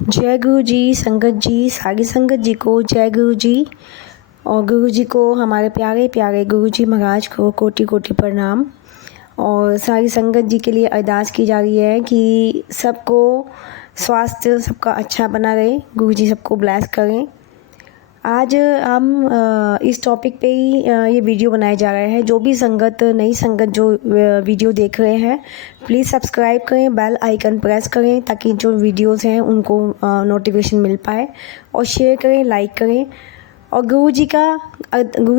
जय गुरु जी, संगत जी, सारी संगत जी को जय गुरु जी। और गुरु जी को, हमारे प्यारे प्यारे गुरु जी महाराज को कोटि कोटि प्रणाम। और सारी संगत जी के लिए अरदास की जा रही है कि सबको स्वास्थ्य सबका अच्छा बना रहे, गुरु जी सबको ब्लेस करें। आज हम इस टॉपिक पे ही ये वीडियो बनाया जा रहा है। जो भी संगत, नई संगत जो वीडियो देख रहे हैं, प्लीज़ सब्सक्राइब करें, बेल आइकन प्रेस करें ताकि जो वीडियोस हैं उनको नोटिफिकेशन मिल पाए, और शेयर करें, लाइक करें। और गुरु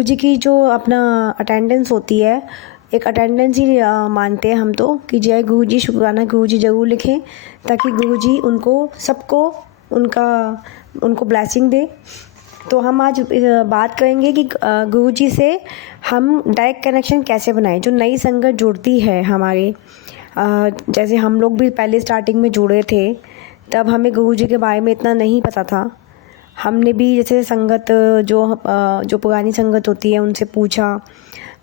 जी की जो अपना अटेंडेंस होती है, एक अटेंडेंस ही मानते हैं हम तो, कि जय गुरु जी, शुक्राना गुरु जी ज़रूर लिखें ताकि गुरु जी सबको उनको ब्लेसिंग दे। तो हम आज बात करेंगे कि गुरु जी से हम डायरेक्ट कनेक्शन कैसे बनाएं। जो नई संगत जुड़ती है हमारे, जैसे हम लोग भी पहले स्टार्टिंग में जुड़े थे, तब हमें गुरु जी के बारे में इतना नहीं पता था। हमने भी जैसे संगत जो पुरानी संगत होती है उनसे पूछा,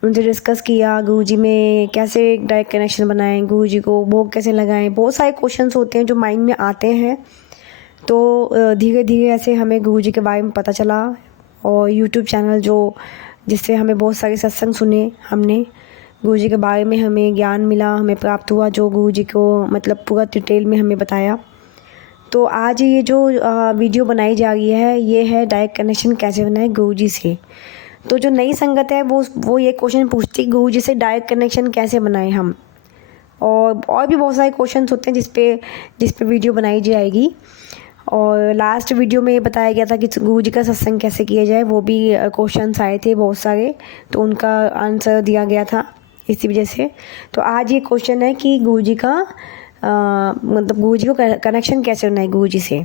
उनसे डिस्कस किया, गुरु जी में कैसे डायरेक्ट कनेक्शन बनाएं, गुरु जी को भोग कैसे लगाएं। बहुत सारे क्वेश्चंस होते हैं जो माइंड में आते हैं। तो धीरे धीरे ऐसे हमें गुरु जी के बारे में पता चला, और यूट्यूब चैनल जिससे हमें बहुत सारे सत्संग सुने, हमने गुरु जी के बारे में हमें ज्ञान मिला, हमें प्राप्त हुआ, जो गुरु जी को मतलब पूरा डिटेल में हमें बताया। तो आज ये जो वीडियो बनाई जा रही है, ये है डायरेक्ट कनेक्शन कैसे बनाए गुरु जी से। तो जो नई संगत है वो ये क्वेश्चन पूछती है, गुरु जी से डायरेक्ट कनेक्शन कैसे बनाए हम। और भी बहुत सारे क्वेश्चंस होते हैं जिस पे वीडियो बनाई जाएगी। और लास्ट वीडियो में ये बताया गया था कि गुरु जी का सत्संग कैसे किया जाए, वो भी क्वेश्चंस आए थे बहुत सारे, तो उनका आंसर दिया गया था इसी वजह से। तो आज ये क्वेश्चन है कि गुरु जी का मतलब गुरु जी को कनेक्शन कैसे बनाए गुरु जी से।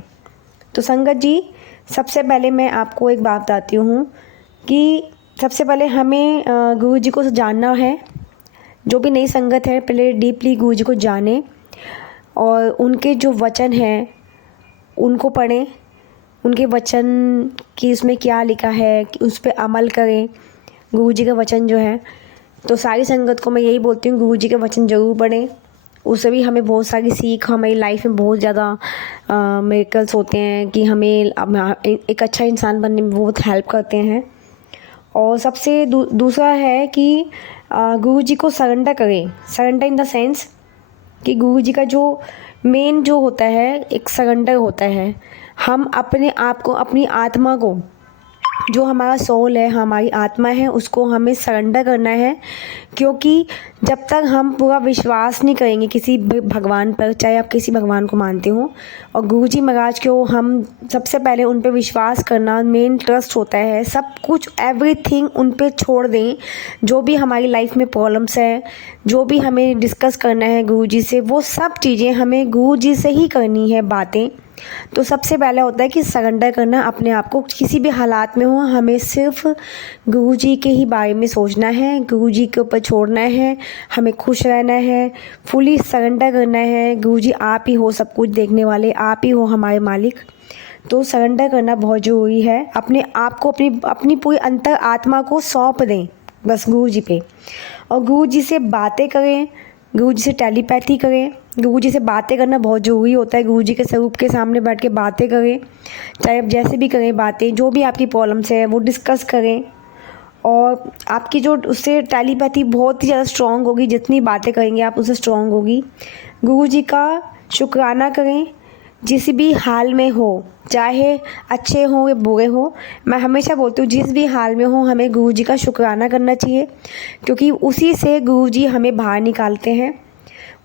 तो संगत जी, सबसे पहले मैं आपको एक बात बताती हूँ कि सबसे पहले हमें गुरु जी को जानना है। जो भी नई संगत है, पहले डीपली गुरु जी को जाने, और उनके जो वचन हैं उनको पढ़ें, उनके वचन की उसमें क्या लिखा है कि उस पर अमल करें। गुरु जी का वचन जो है, तो सारी संगत को मैं यही बोलती हूँ, गुरु जी के वचन ज़रूर पढ़ें। उससे भी हमें बहुत सारी सीख, हमारी लाइफ में बहुत ज़्यादा मिरेकल्स होते हैं कि हमें एक अच्छा इंसान बनने में बहुत हेल्प करते हैं। और सबसे दूसरा है कि गुरु जी को सरेंडर करें। सरेंडर इन द सेंस कि गुरु जी का जो मेन जो होता है, एक सरेंडर होता है। हम अपने आप को, अपनी आत्मा को, जो हमारा सोल है, हमारी आत्मा है, उसको हमें सरेंडर करना है। क्योंकि जब तक हम पूरा विश्वास नहीं करेंगे किसी भगवान पर, चाहे आप किसी भगवान को मानते हो, और गुरु जी महाराज को हम सबसे पहले उन पर विश्वास करना, मेन ट्रस्ट होता है। सब कुछ, एवरीथिंग उन पर छोड़ दें। जो भी हमारी लाइफ में प्रॉब्लम्स है, जो भी हमें डिस्कस करना है गुरु जी से, वो सब चीज़ें हमें गुरु जी से ही करनी है बातें। तो सबसे पहला होता है कि सरेंडर करना अपने आप को। किसी भी हालात में हो, हमें सिर्फ गुरु जी के ही बारे में सोचना है, गुरु जी के ऊपर छोड़ना है, हमें खुश रहना है, फुली सरेंडर करना है। गुरु जी आप ही हो सब कुछ देखने वाले, आप ही हो हमारे मालिक। तो सरेंडर करना बहुत ज़रूरी है। अपने आप को, अपनी पूरी अंतर आत्मा को सौंप दें बस गुरु जी पे, और गुरु जी से बातें करें, गुरु जी से टेलीपैथी करें। गुरु जी से बातें करना बहुत ज़रूरी होता है। गुरु जी के स्वरूप के सामने बैठ के बातें करें, चाहे आप जैसे भी करें बातें, जो भी आपकी प्रॉब्लम्स है वो डिस्कस करें। और आपकी जो उससे टेलीपैथी बहुत ही ज़्यादा स्ट्रॉन्ग होगी, जितनी बातें करेंगे आप उससे स्ट्रॉन्ग होगी। गुरु जी का शुक्राना करें, जिस भी हाल में हो, चाहे अच्छे हो या बुरे हो। मैं हमेशा बोलती हूँ, जिस भी हाल में हो हमें गुरु जी का शुक्राना करना चाहिए, क्योंकि उसी से गुरु जी हमें बाहर निकालते हैं।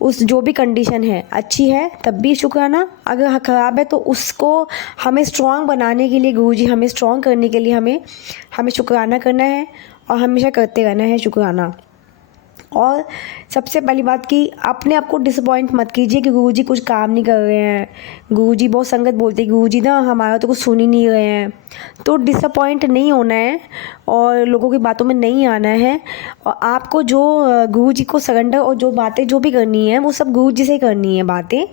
उस जो भी कंडीशन है, अच्छी है तब भी शुक्राना, अगर ख़राब है तो उसको हमें स्ट्रॉन्ग बनाने के लिए, गुरु जी हमें स्ट्रॉन्ग करने के लिए हमें शुक्राना करना है, और हमेशा करते रहना है शुक्राना। और सबसे पहली बात कि अपने आप को डिसअपॉइंट मत कीजिए कि गुरुजी कुछ काम नहीं कर रहे हैं। गुरुजी, बहुत संगत बोलती है गुरुजी ना हमारा तो कुछ सुन ही नहीं रहे हैं। तो डिसअपॉइंट नहीं होना है और लोगों की बातों में नहीं आना है। और आपको जो गुरुजी को सरेंडर, और जो बातें जो भी करनी है वो सब गुरुजी से ही करनी है बातें।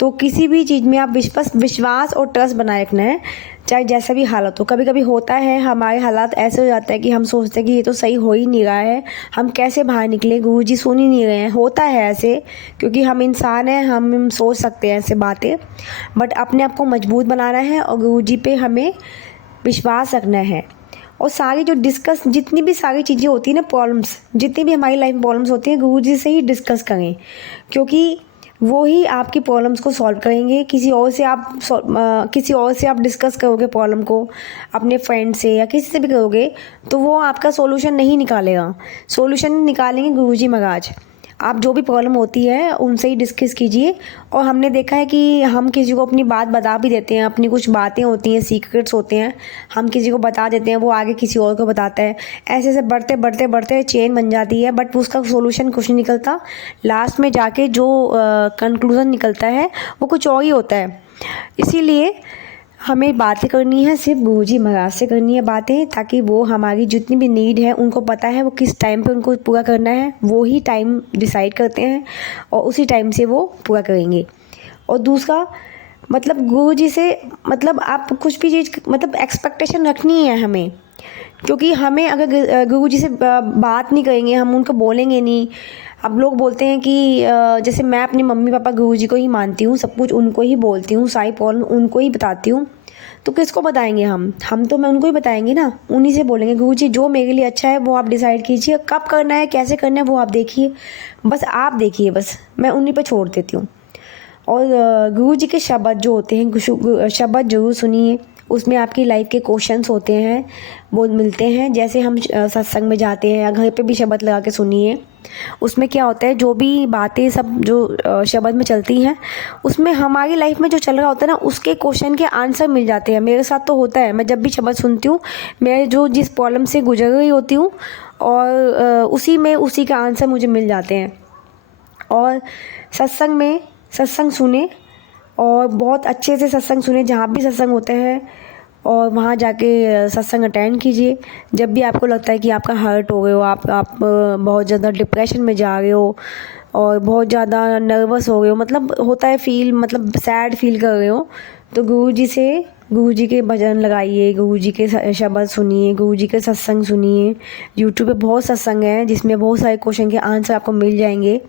तो किसी भी चीज़ में आप विश्वास और ट्रस्ट बनाए रखना है, चाहे जैसा भी हालत हो। कभी कभी होता है हमारे हालात ऐसे हो जाते हैं कि हम सोचते हैं कि ये तो सही हो ही नहीं रहा है, हम कैसे बाहर निकले, गुरुजी सुन ही नहीं रहे हैं। होता है ऐसे, क्योंकि हम इंसान हैं, हम सोच सकते हैं ऐसे बातें, बट अपने आप को मजबूत बनाना है और गुरुजी पे हमें विश्वास रखना है। और सारी जो जितनी भी सारी चीज़ें होती हैं ना, प्रॉब्लम्स, जितनी भी हमारी लाइफ में प्रॉब्लम्स होती हैं, गुरुजी से ही डिस्कस करें, क्योंकि वो ही आपकी प्रॉब्लम्स को सॉल्व करेंगे। किसी और से आप डिस्कस करोगे प्रॉब्लम को, अपने फ्रेंड से या किसी से भी करोगे, तो वो आपका सॉल्यूशन नहीं निकालेगा। सॉल्यूशन निकालेंगे गुरुजी महाराज। आप जो भी प्रॉब्लम होती है उनसे ही डिस्कस कीजिए। और हमने देखा है कि हम किसी को अपनी बात बता भी देते हैं, अपनी कुछ बातें होती हैं, सीक्रेट्स होते हैं, हम किसी को बता देते हैं, वो आगे किसी और को बताता है। ऐसे ऐसे बढ़ते बढ़ते बढ़ते चेन बन जाती है, बट उसका सोल्यूशन कुछ नहीं निकलता। लास्ट में जाके जो कंक्लूज़न निकलता है वो कुछ और ही होता है। इसीलिए हमें बातें करनी है सिर्फ गुरुजी महाराज से करनी है बातें, ताकि वो हमारी जितनी भी नीड है, उनको पता है वो किस टाइम पे उनको पूरा करना है, वो ही टाइम डिसाइड करते हैं और उसी टाइम से वो पूरा करेंगे। और दूसरा मतलब गुरुजी से मतलब आप कुछ भी चीज़ मतलब एक्सपेक्टेशन रखनी है हमें, क्योंकि हमें अगर गुरुजी से बात नहीं करेंगे, हम उनको बोलेंगे नहीं। अब लोग बोलते हैं कि जैसे मैं अपनी मम्मी पापा गुरुजी को ही मानती हूँ, सब कुछ उनको ही बोलती हूँ, सारी प्रॉब्लम उनको ही बताती हूँ, तो किसको बताएंगे हम तो मैं उनको ही बताएंगे ना, उन्हीं से बोलेंगे गुरुजी जो मेरे लिए अच्छा है वो आप डिसाइड कीजिए, कब करना है कैसे करना है वो आप देखिए, बस आप देखिए, बस मैं उन्हीं पे छोड़ देती हूँ। और गुरुजी के शब्द जो होते हैं, शब्द जरूर सुनिए, उसमें आपकी लाइफ के क्वेश्चंस होते हैं वो मिलते हैं। जैसे हम सत्संग में जाते हैं या घर पे भी शब्द लगा के सुनिए, उसमें क्या होता है, जो भी बातें सब जो शब्द में चलती हैं, उसमें हमारी लाइफ में जो चल रहा होता है ना, उसके क्वेश्चन के आंसर मिल जाते हैं। मेरे साथ तो होता है, मैं जब भी शब्द सुनती हूँ, मैं जिस प्रॉब्लम से गुजर रही होती हूँ, और उसी का आंसर मुझे मिल जाते हैं। और सत्संग सुने और बहुत अच्छे से सत्संग सुने, जहाँ भी सत्संग होते हैं, और वहाँ जाके सत्संग अटेंड कीजिए। जब भी आपको लगता है कि आपका हर्ट हो गए हो, आप बहुत ज़्यादा डिप्रेशन में जा रहे हो और बहुत ज़्यादा नर्वस हो गए हो, मतलब होता है मतलब सैड फील कर रहे हो, तो गुरुजी के भजन लगाइए, गुरुजी के शब्द सुनिए, गुरुजी के सत्संग सुनिए। यूट्यूब पे बहुत सत्संग है जिसमें बहुत सारे क्वेश्चन के आंसर आपको मिल जाएंगे।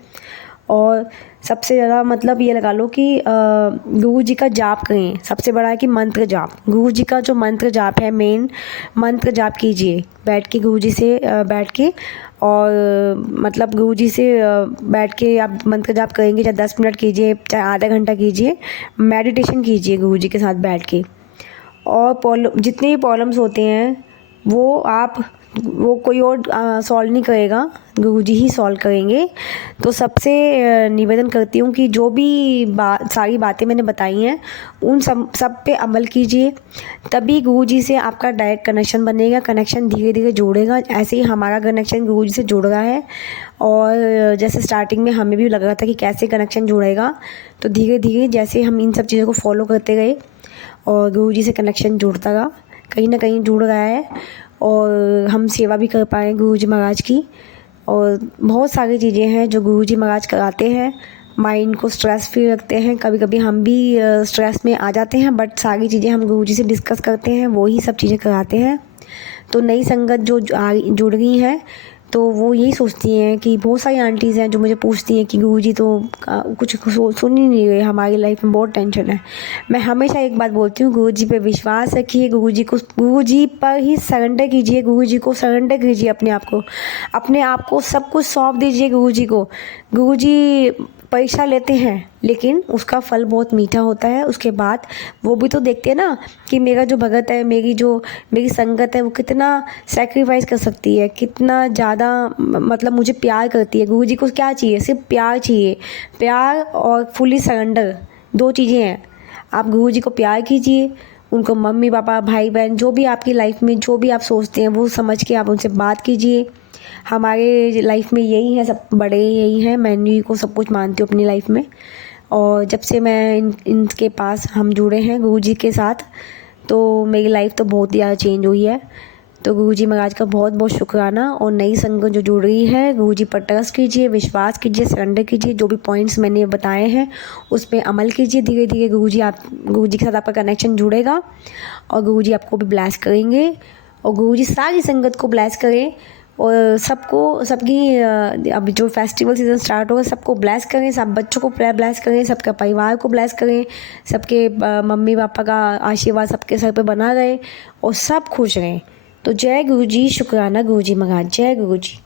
और सबसे ज़्यादा मतलब ये लगा लो कि गुरुजी का जाप करें। सबसे बड़ा है कि मंत्र जाप, गुरुजी का जो मंत्र जाप है, मेन मंत्र जाप कीजिए बैठ के, गुरुजी से बैठ के, और मतलब गुरुजी से बैठ के आप मंत्र जाप करेंगे, चाहे 10 मिनट कीजिए, चाहे आधा घंटा कीजिए, मेडिटेशन कीजिए गुरुजी के साथ बैठ के। और जितने भी प्रॉब्लम्स होते हैं वो कोई और सॉल्व नहीं करेगा, गुरुजी ही सॉल्व करेंगे। तो सबसे निवेदन करती हूँ कि जो भी सारी बातें मैंने बताई हैं उन सब पे अमल कीजिए, तभी गुरुजी से आपका डायरेक्ट कनेक्शन बनेगा, कनेक्शन धीरे धीरे जोड़ेगा। ऐसे ही हमारा कनेक्शन गुरुजी से जुड़ रहा है, और जैसे स्टार्टिंग में हमें भी लग रहा था कि कैसे कनेक्शन जुड़ेगा, तो धीरे धीरे जैसे हम इन सब चीज़ों को फॉलो करते गए और गुरुजी से कनेक्शन जुड़ता रहा, कहीं ना कहीं जुड़ रहा है, और हम सेवा भी कर पाए गुरुजी महाराज की। और बहुत सारी चीज़ें हैं जो गुरुजी महाराज कराते हैं, माइंड को स्ट्रेस फ्री रखते हैं। कभी कभी हम भी स्ट्रेस में आ जाते हैं, बट सारी चीज़ें हम गुरुजी से डिस्कस करते हैं, वो ही सब चीज़ें कराते हैं। तो नई संगत जो जुड़ गई हैं, तो वो यही सोचती हैं कि बहुत सारी आंटीज़ हैं जो मुझे पूछती हैं कि गुरुजी तो कुछ सुन ही नहीं रहे, हमारी लाइफ में बहुत टेंशन है। मैं हमेशा एक बात बोलती हूँ, गुरुजी पे विश्वास रखिए, गुरुजी पर ही सरेंडर कीजिए, गुरुजी को सरेंडर कीजिए, अपने आप को सब कुछ सौंप दीजिए गुरुजी को। गुरुजी परीक्षा लेते हैं, लेकिन उसका फल बहुत मीठा होता है। उसके बाद वो भी तो देखते हैं ना कि मेरा जो भगत है, मेरी संगत है, वो कितना सेक्रीफाइस कर सकती है, कितना ज़्यादा मतलब मुझे प्यार करती है। गुरुजी को क्या चाहिए? सिर्फ प्यार चाहिए। प्यार और फुली सरेंडर, 2 चीज़ें हैं। आप गुरुजी को प्यार कीजिए, उनको मम्मी पापा भाई बहन जो भी आपकी लाइफ में जो भी आप सोचते हैं वो समझ के आप उनसे बात कीजिए। हमारे लाइफ में यही है, सब बड़े यही हैं, मैं इन्हीं को सब कुछ मानती हूँ अपनी लाइफ में। और जब से मैं इनके पास हम जुड़े हैं गुरुजी के साथ, तो मेरी लाइफ तो बहुत ज़्यादा चेंज हुई है। तो गुरु जी महाराज का बहुत बहुत शुक्राना। और नई संगत जो जुड़ रही है, गुरु जी पर ट्रस्ट कीजिए, विश्वास कीजिए, सरेंडर कीजिए। जो भी पॉइंट्स मैंने बताए हैं उस पर अमल कीजिए। धीरे धीरे गुरु जी के साथ आपका कनेक्शन जुड़ेगा और गुरु जी आपको भी ब्लेस करेंगे। और गुरु जी सारी संगत को ब्लेस करें और सबकी अब जो फेस्टिवल सीज़न स्टार्ट होगा सबको ब्लेस करें, सब बच्चों को ब्लेस करें, सबका परिवार को ब्लेस करें, सबके मम्मी पापा का आशीर्वाद सबके सर पे बना रहे और सब खुश रहें। तो जय गुरु जी, शुक्राना गुरु जी महाराज, जय गुरु जी।